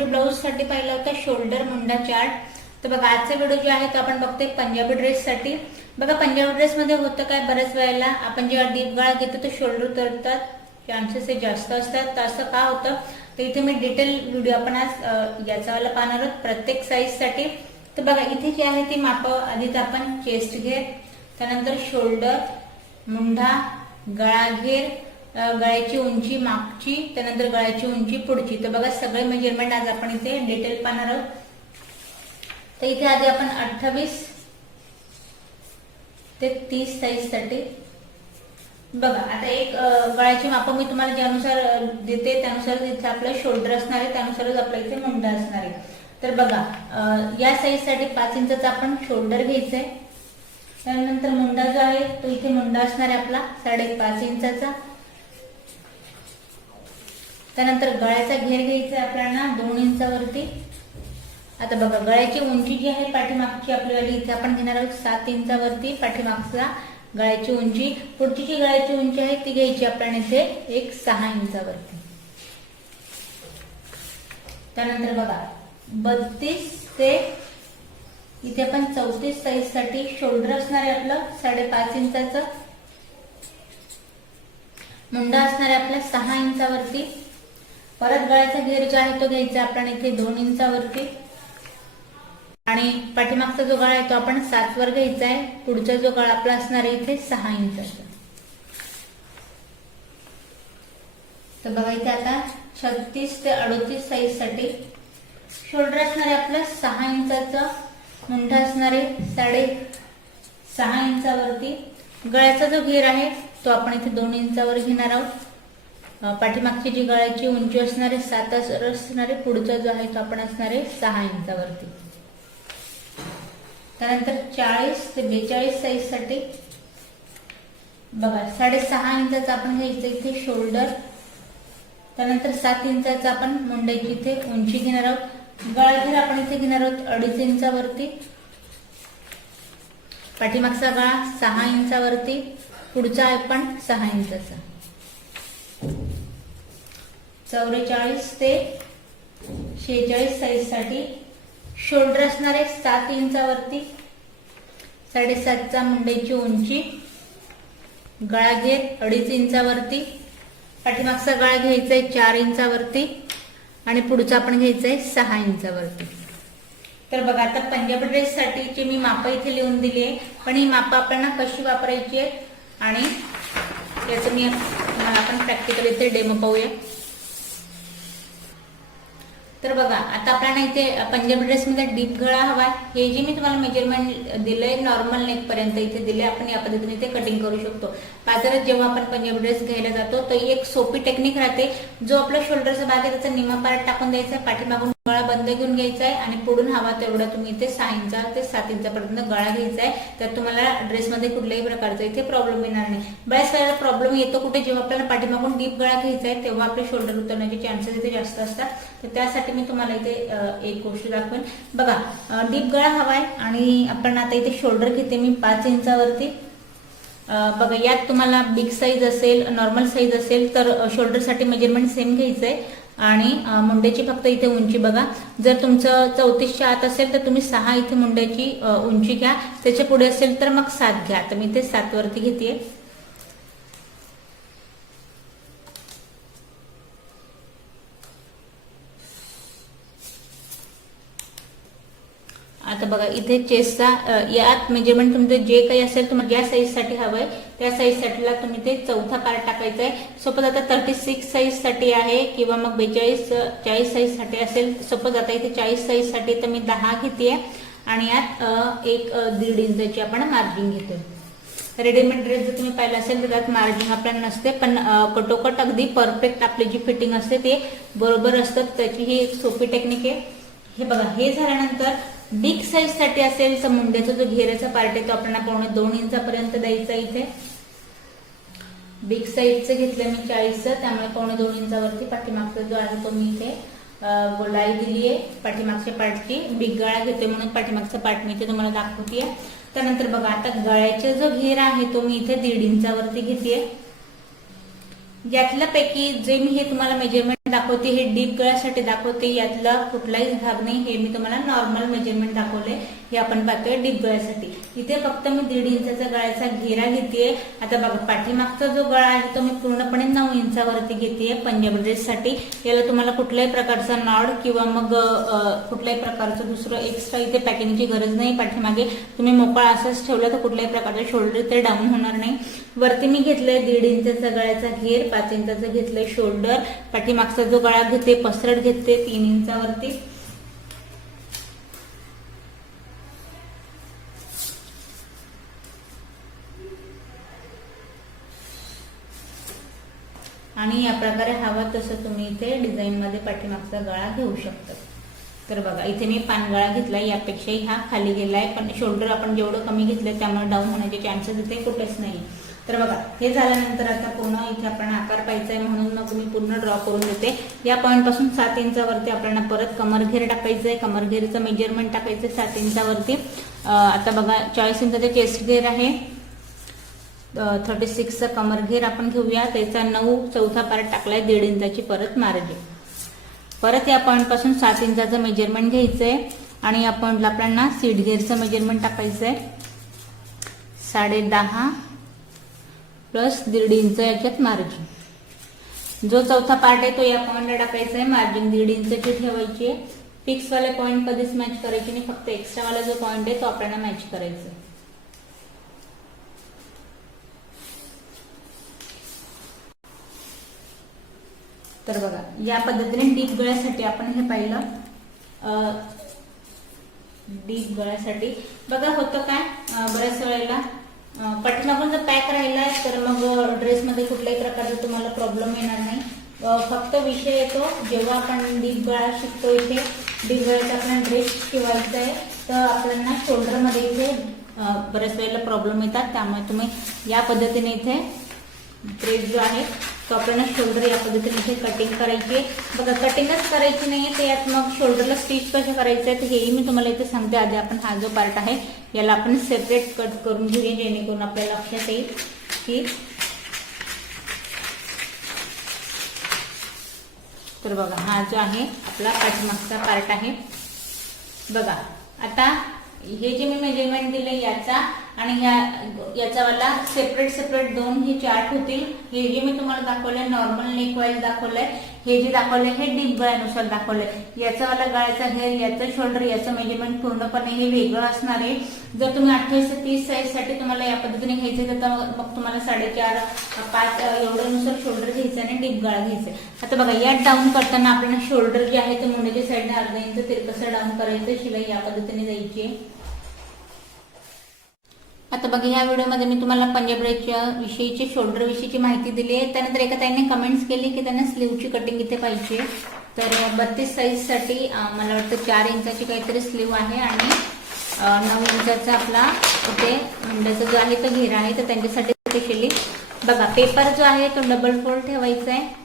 Video blouse साठी पाहिला होता शोल्डर मुंडा चार्ट. तर बघा आजचा व्हिडिओ जो आहे तो आपण बघतोय पंजाबी ड्रेस साठी. बघा पंजाबी ड्रेस मध्ये होतं काय, बऱ्याच वेळेला आपण जेव्हा डीप गळा घेतो तर शोल्डर उतरतात, चान्सेस हे जास्त असतात. तर असं का होतं तर इथे मी डिटेल व्हिडिओ आपण आज याचा वाला पाहणार आहोत प्रत्येक साईज साठी. तर बघा इथे जी आहे ती माप आधीच आपण चेस्ट घेर, त्यानंतर शोल्डर, मुंढा, गळा घेर, गळ्याची उंची मागची, त्यानंतर गळ्याची उंची पुढची. तर बघा सगळे मेजरमेंट आज आपण इथे डिटेल पाहणार आहोत. तर इथे आधी आपण 28 ते 30 साईज साठी बघा आता एक गळ्याची माप मी तुम्हाला ज्यानुसार देते त्यानुसार इथे आपलं शोल्डर असणार आहे, त्यानुसारच आपल्या इथे मुंडा असणार आहे. तर बघा या साईज साठी 5 इंचाचा आपण शोल्डर घ्यायचंय. त्यानंतर मुंडा जो आहे तो इथे मुंडा असणार आहे आपला 5.5 इंचाचा. त्यानंतर गळ्याचा घेर घ्यायचा आहे आपल्याला 2 इंचावरती. आता बघा गळ्याची उंची जी आहे पाठीमागची आपल्याला इथे आपण घेणार आहोत 7 इंचावरती पाठीमागचा गळ्याची उंची. पुढची जी गळ्याची उंची आहे ती घ्यायची आपल्याला इथे 6 इंचावरती. त्यानंतर बघा 32 ते इथे आपण 34 साईज साठी शोल्डर असणार आहे आपलं 5.5 इंचाचं. मुंडा असणार आहे आपला 6 इंचावरती. परत गळ्याचा घेर जो आहे तो घ्यायचा आपण इथे 2 इंचावरती. आणि पाठीमागचा जो गळा आहे तो आपण 7 वर घ्यायचा आहे. पुढचा जो गळा आपला असणार आहे इथे 6 इंचाचा. तर बघा इथे आता 36 ते 38 साईज साठी शोल्डर असणार आहे आपलं 6 इंचाचं. मुंढा असणार आहे 6.5 इंचावरती. गळ्याचा जो घेर आहे तो आपण इथे 2 इंचावर घेणार आहोत. पाठीमागची जी गळ्याची उंची असणार आहे 7 असणार आहे. पुढचा जो आहे तो आपण असणार आहे 6 इंचावरती. त्यानंतर 40 ते 42 साईज साठी बघा 6.5 इंचाचा आपण घ्यायचं इथे शोल्डर. त्यानंतर 7 इंचाचा आपण मुंड्याची इथे उंची घेणार आहोत. गळा घेर आपण इथे घेणार आहोत 2.5 इंचावरती. पाठीमागचा गळा 6 इंचावरती. पुढचा आहे पण 6 इंचाचा. 44 ते 46 साईज साठी शोल्डर असणार आहे 7 इंचावरती. 7.5चा मुंड्याची उंची. गळा घेर 2.5 इंचावरती. पाठीमागचा गळा घ्यायचा आहे 4 इंचावरती आणि पुढचा आपण घ्यायचा आहे 6 इंचावरती. तर बघा आता पंजाबी ड्रेस साठीची मी माप इथे लिहून दिली आहे, पण ही माप आपल्याला कशी वापरायची आहे आणि याचं मी आपण प्रॅक्टिकल इथे डेमो पाहूया. तर बघा आता आपल्याला इथे पंजाबी ड्रेस मध्ये डीप गळा हवाय. हे जे मी तुम्हाला मेजरमेंट दिलंय नॉर्मल नेक पर्यंत इथे दिले, आपण या पद्धतीने इथे कटिंग करू शकतो. बाजारात जेव्हा आपण पंजाबी ड्रेस घ्यायला जातो तर एक सोपी टेक्निक राहते. जो आपला शोल्डरचा भाग आहे त्याचा निम्मा पार्ट टाकून द्यायचा, पाठीमागून गळा बंद घेऊन घ्यायचा आहे आणि पुढून हवा तेवढा तुम्ही इथे 6 इंचा ते 7 इंचापर्यंत गळा घ्यायचा आहे. तर तुम्हाला ड्रेसमध्ये कुठल्याही प्रकारचा इथे प्रॉब्लेम येणार नाही. बऱ्याच वेळेला प्रॉब्लेम येतो कुठे, जेव्हा आपल्याला पाठीमागून डीप गळा घ्यायचा आहे तेव्हा आपले शोल्डर उतरण्याचे चान्सेस इथे जास्त असतात. तर त्यासाठी मी तुम्हाला इथे एक गोष्ट दाखवेन. बघा डीप गळा हवाय आणि आपण आता इथे शोल्डर घेते मी 5 इंचावरती. बघा यात तुम्हाला बिग साईज असेल नॉर्मल साईज असेल तर शोल्डर साठी मेजरमेंट सेम घ्यायचंय आणि मुंड्याची फक्त इथे उंची बघा. जर तुमचं 34च्या आत असेल तर तुम्ही 6 इथे मुंड्याची उंची घ्या. त्याच्या पुढे असेल तर मग 7 घ्या. तर मी इथे 7 वरती घेतेय. आता बघा इथे चेस्टचा यात मेजरमेंट तुमचं जे काही असेल तुम्हाला ज्या साईज साठी हवंय त्या साईज साठीला तुम्ही ते चौथा पार्ट टाकायचा आहे. सपोज आता 36 साईज साठी आहे किंवा मग 40 साईज साठी असेल. सपोज आता इथे 40 साईज साठी तर मी 10 घेतेय आणि यात 1.5 इंचाची आपण मार्जिन घेतोय. रेडीमेड ड्रेस जर तुम्ही पाहिला असेल तर त्यात मार्जिन आपल्याला नसते, पण कटोकट अगदी परफेक्ट आपली जी फिटिंग असते ते बरोबर असतात. त्याची ही एक सोपी टेक्निक आहे. हे बघा हे झाल्यानंतर बिग साईज साठी असेल तर मुंड्याचा जो घेराचा पार्ट आहे तो आपल्याला 2 इंचापर्यंत द्यायचा. इथे बिग साईजचं घेतलं मी 40चं, त्यामुळे 2 इंचावरती पाठीमागचा जो आहे तो मी इथे गोलाई दिली आहे. पाठीमागच्या पार्टची बिग गळा घेते म्हणून पाठीमागचा पार्ट मी इथे तुम्हाला दाखवते. त्यानंतर बघा आता गळ्याचा जो घेर आहे तो मी इथे 1.5 इंचावरती घेते. यातल्यापैकी जे मी हे तुम्हाला मेजरमेंट दाखवते हे डीप गळ्यासाठी दाखवते, यातला कुठलाही भाग नाही, हे मी तुम्हाला नॉर्मल मेजरमेंट दाखवले, हे आपण पाहतोय डीप गळ्यासाठी। इथे फक्त मी 1.5 इंचाचा गळ्याचा घेरा घेतेय। आता बघा पाठीमागचा जो गळा आहे तो मी पूर्णपणे 9 इंचावरती घेतेय पंजाबी ड्रेससाठी। याला तुम्हाला कुठल्याही प्रकारचा नॉड किंवा मग कुठल्याही प्रकारचं दुसरं एक्स्ट्रा इथे पॅकिंगची गरज नाही। पाठीमागे तुम्ही मोकळा असंच ठेवलं तर कुठल्याही प्रकारचे शोल्डर ते डाऊन होणार नाही। वरती मी घेतलंय 1.5 इंचाचा गळ्याचा घेर, 5 इंचाचं घेतलंय शोल्डर, पाठीमागचा जो गळा घेते पसरट घेते 3 इंचावरती। आणि या प्रकारे हवा तसं तुम्ही इथे डिझाईन मध्ये पाठीमागचा गळा घेऊ शकता। तर बघा इथे मी पानगळा घेतलाय, यापेक्षाही हा खाली गेलाय, पण शोल्डर आपण जेवढं कमी घेतलंय त्यामुळे डाऊन होण्याचे चान्सेस इथे कुठेच नाही। तर बघा हे झाल्यानंतर आता पूर्ण इथे आपण आकार पाहायचा आहे, म्हणून मग मी पूर्ण ड्रॉ करून देते। या पॉइंट पासून 7 इंचावरती आपल्याला परत कमर घेर टाकायचंय, कमर घेरचं मेजरमेंट टाकायचंय 7 इंचावरती। आता बघा 40 इंचाचे चेस्ट घेर आहे, 36चा कमर घेर आपण घेऊया, त्याचा 9 चौथा पार्ट टाकलाय, 1.5 इंचाची परत मार्जिन। परत या पॉइंट पासून 7 इंचाचं मेजरमेंट घ्यायचंय आणि या पॉइंटला आपल्याला सीट घेरचं मेजरमेंट टाकायचंय, 10.5 प्लस 1.5 इंच याच्यात मार्जिन। जो चौथा पार्ट आहे तो या पॉइंटला टाकायचा आहे, मार्जिन 1.5 इंचची ठेवायची आहे। फिक्स वाले पॉइंट कधीच मॅच करायचे नाही, फक्त एक्स्ट्रा वाला जो पॉइंट आहे तो आपल्याला मॅच करायचा आहे। तर बघा या पद्धतीने डीप गळ्यासाठी आपण हे पाहिलं। डीप गळ्यासाठी बघा होतं काय, बऱ्याच वेळेला पाठीमागून जर पॅक राहिला तर मग ड्रेसमध्ये कुठल्याही प्रकारचा तुम्हाला प्रॉब्लेम येणार नाही। फक्त विषय येतो जेव्हा आपण डीप गळा शिकतो, इथे डीप गळ्याचा आपल्याला ड्रेस शिवायचा आहे तर आपल्याला शोल्डरमध्ये इथे बऱ्याच वेळेला प्रॉब्लेम येतात, त्यामुळे तुम्ही या पद्धतीने इथे ड्रेस जो आहे तो आपल्याला शोल्डर या पद्धतीने इथे कटिंग करायची आहे। बघा कटिंगच करायची नाहीये, तर यात मग शोल्डरला स्टिच कसं करायचं आहे हेही मी तुम्हाला इथे सांगते। आधी आपण हा जो पार्ट आहे याला आपण सेपरेट कट करून घेऊया, जेणेकरून आपल्याला लक्षात येईल की। तर बघा हा जो आहे आपला पाठीमागचा पार्ट आहे। बघा आता हे जे मी मेजरमेंट दिले याचा आणि याचा वाला सेपरेट 2 हे चार्ट होतील। हे जे मी तुम्हाला दाखवलंय नॉर्मल नेक वाईज दाखवलंय, हे जे दाखवलंय हे डीप गळ्यानुसार दाखवलंय। याचा वाला गळ्याचा घेर, याचं शोल्डर, याचं मेजरमेंट पूर्णपणे हे वेगळं असणार आहे। जर तुम्ही 28 ते 30 साईज साठी तुम्हाला या पद्धतीने घ्यायचं तर मग तुम्हाला 4.5 5 एवढ्यानुसार शोल्डर घ्यायचं आणि डीप गळा घ्यायचा। आता बघा यात डाऊन करताना आपल्याला शोल्डर जे आहे ते मुंड्याच्या साईडने 1/2 इंच तिरकसं डाऊन करायचं, शिलाई या पद्धतीने जायची। आता बघा या व्हिडिओमध्ये मी तुम्हाला पंजाबी ड्रेसच्या विषयीची शोल्डर विषयीची माहिती दिली आहे। त्यानंतर एका ताईने कमेंट्स केली की त्यांना स्लीवची कटिंग इथे पाहिजे, तर 32 साईज साठी मला वाटतं 4 इंचाची काहीतरी स्लीव आहे आणि 9 इंचाचा आपला इथे मुंड्याचा जो आहे तो घेरा आहे, तर त्यांच्यासाठी स्पेशली बघा पेपर जो आहे तो डबल फोल्ड ठेवायचा आहे।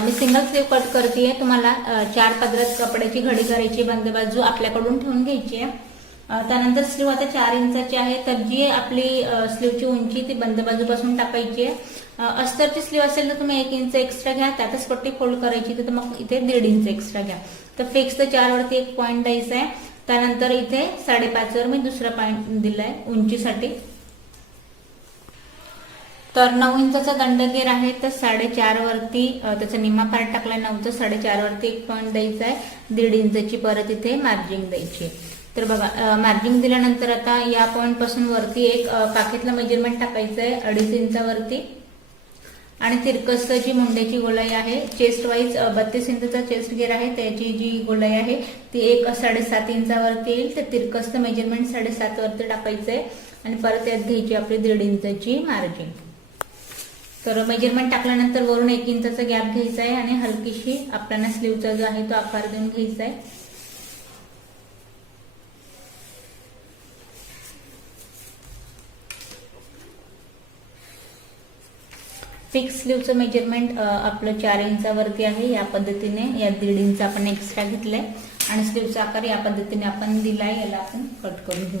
मी सिंगल स्लीव कट करते, तुम्हाला 4 पदरात कपड्याची घडी करायची, बंद बाजू आपल्याकडून ठेवून घ्यायची आहे। त्यानंतर स्लीव आता 4 इंचाची आहे, तर जी आपली स्लीवची उंची ती बंद बाजूपासून टाकायची आहे। अस्तरची स्लीव असेल तर तुम्ही 1 इंच एक्स्ट्रा घ्या, त्यातच पट्टी फोल्ड करायची, तर मग इथे 1.5 इंच एक्स्ट्रा घ्या। तर फिक्स 4 वरती एक पॉईंट द्यायचा आहे, त्यानंतर इथे 5.5 वर मी दुसरा पॉईंट दिलाय उंचीसाठी। तर 9 इंचाचा दंडगेर आहे, तर 4.5 वरती त्याचा निम्मा पार्ट टाकलाय 9चा, 4.5 वरती एक पॉईंट द्यायचा आहे, 1.5 इंचाची परत इथे मार्जिंग द्यायची। तर बघा मार्जिंग दिल्यानंतर आता या पॉइंट पासून वरती एक पाकीतला मेजरमेंट टाकायचं आहे 2.5 इंचावरती आणि तिरकस जी मुंड्याची गोलाई आहे चेस्ट वाईज 32 इंचचा चेस्ट घेर आहे, त्याची जी गोलाई आहे ती एक 7.5 इंचावरती येईल। तर तिरकसचं मेजरमेंट 7.5 वरती टाकायचं आहे आणि परत यात घ्यायची आपली 1.5 इंचाची मार्जिन। तर मेजरमेंट टाकल्यानंतर वरून 1 इंचाचा गॅप घ्यायचा आहे आणि हलकीशी आपल्याला स्लीवचा जो आहे तो आकार देऊन घ्यायचा आहे। फिक्स स्लीवचं मेजरमेंट आपलं 4 इंचावरती आहे, या पद्धतीने या 1.5 इंच आपण एक्स्ट्रा घेतलंय आणि स्लीवचा आकार या पद्धतीने आपण दिलाय, याला आपण कट करून घेऊ।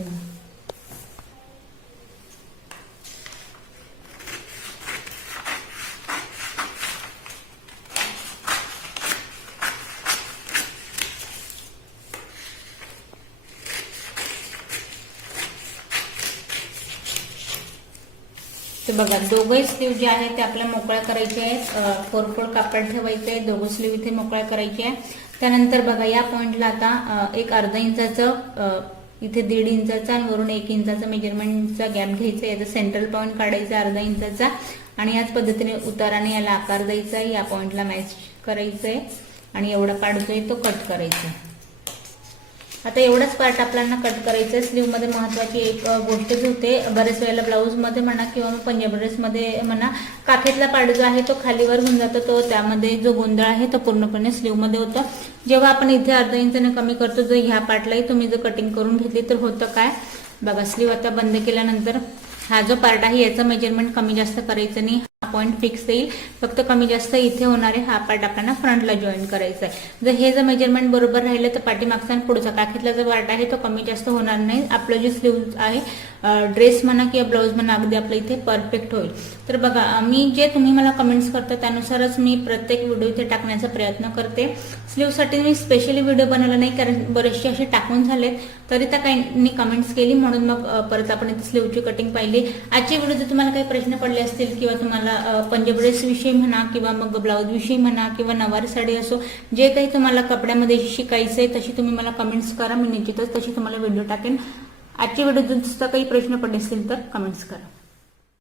बघा दोघे स्लीव जे आहे ते आपल्याला मोकळ्या करायचे आहेत. 4 फोल्ड कापड ठेवायचे आहे, दोघं स्लीव इथे मोकळ्या करायचे आहे. त्यानंतर बघा या पॉइंटला आता एक अर्धा इंचाचं इथे 1.5 इंचाचा आणि वरून 1 इंचाचा मेजरमेंटचा गॅप घ्यायचा. याचा सेंट्रल पॉइंट काढायचा अर्धा इंचाचा आणि याच पद्धतीने उताराने याला आकार द्यायचा आहे. या पॉइंटला मॅच करायचंय आणि एवढा पार्ट जो आहे तो कट करायचा. आता एवढाच पार्ट आपल्याला कट करायचं. स्लीव मध्ये महत्वाची एक गोष्टच होते, बरेच वेळेला ब्लाऊज मध्ये म्हणा किंवा पंजाबी ड्रेस मध्ये म्हणा काखेतला पार्ट जो आहे तो खालीवर होऊन जातो, तो त्यामध्ये जो गोंधळ आहे तो पूर्णपणे स्लीव मध्ये होतो. जेव्हा आपण इथे अर्धा इंचाने कमी करतो, जो ह्या पार्टलाही तुम्ही जर कटिंग करून घेतली तर होतं काय बघा, स्लीव आता बंद केल्यानंतर हा जो पार्ट आहे याचं मेजरमेंट कमी जास्त करायचं नाही. हा पॉइंट फिक्स येईल, फक्त कमी जास्त इथे होणारे हा पार्ट आपल्याला फ्रंटला जॉईन करायचा आहे. जर हे जर मेजरमेंट बरोबर राहिलं तर पाठीमागचा आणि पुढचा काखेतला जो पार्ट आहे तो कमी जास्त होणार नाही. आपलं जे स्लीव आहे ड्रेस म्हणा किंवा ब्लाऊज म्हणा अगदी आपलं इथे परफेक्ट होईल. तर बघा मी जे तुम्ही मला कमेंट्स करता त्यानुसारच मी प्रत्येक व्हिडिओ इथे टाकण्याचा प्रयत्न करते. स्लीवसाठी मी स्पेशली व्हिडिओ बनवला नाही, कारण बरेचसे असे टाकून झालेत, तरी त्या काहींनी कमेंट्स केली म्हणून मग परत आपण इथे स्लीवची कटिंग पाहिली. आजची व्हिडिओ जर तुम्हाला काही प्रश्न पडले असतील किंवा तुम्हाला पंजाबी ड्रेस विषयी म्हणा किंवा मग ब्लाऊज विषयी म्हणा किंवा नवारी साडी असो, जे काही तुम्हाला कपड्यामध्ये शिकायचंय तशी तुम्ही मला कमेंट्स करा. मी निश्चितच तशी तुम्हाला व्हिडिओ टाकेन. आजची व्हिडिओ जर काही प्रश्न पडले असतील तर कमेंट्स करा.